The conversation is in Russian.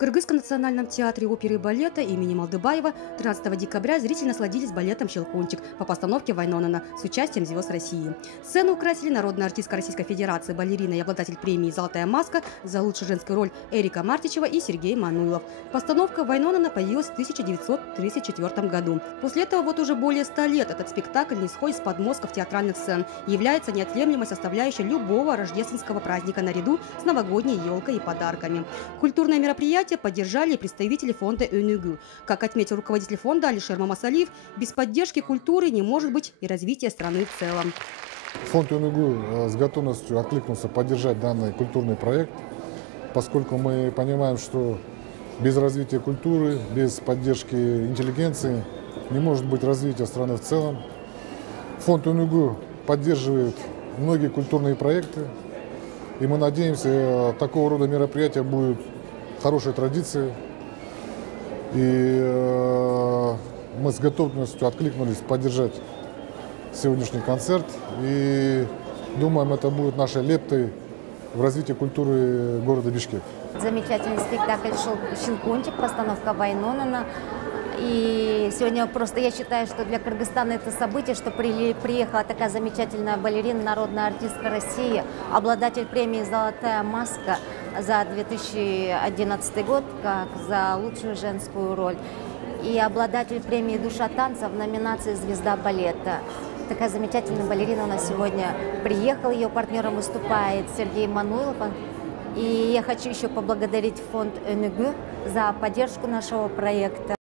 Кыргызском национальном театре оперы и балета имени Малдыбаева 13 декабря зрители насладились балетом «Щелкунчик» по постановке Вайнонена с участием звезд России. Сцену украсили народная артистка Российской Федерации, балерина и обладатель премии «Золотая маска» за лучшую женскую роль Эрика Мартичева и Сергей Мануйлов. Постановка Вайнонена появилась в 1934 году. После этого вот уже более 100 лет этот спектакль не сходит с подмостков театральных сцен и является неотъемлемой составляющей любого рождественского праздника наряду с новогодней елкой и подарками. Культурное мероприятие поддержали и представители фонда ОНУГУ. Как отметил руководитель фонда Алишер Мамасалиев, без поддержки культуры не может быть и развития страны в целом. Фонд ОНУГУ с готовностью откликнулся поддержать данный культурный проект, поскольку мы понимаем, что без развития культуры, без поддержки интеллигенции не может быть развития страны в целом. Фонд ОНУГУ поддерживает многие культурные проекты, и мы надеемся, такого рода мероприятия будут хорошей традицией. И мы с готовностью откликнулись поддержать сегодняшний концерт. И думаем, это будет нашей лептой в развитии культуры города Бишкек. Замечательный спектакль «Щелкунчик», постановка Вайнонена. И сегодня просто я считаю, что для Кыргызстана это событие, что приехала такая замечательная балерина, народная артистка России, обладатель премии «Золотая маска» за 2011 год, как за лучшую женскую роль, и обладатель премии «Душа танца» в номинации «Звезда балета». Такая замечательная балерина у нас сегодня приехала, ее партнером выступает Сергей Мануйлов. И я хочу еще поблагодарить фонд ОНУГУ за поддержку нашего проекта.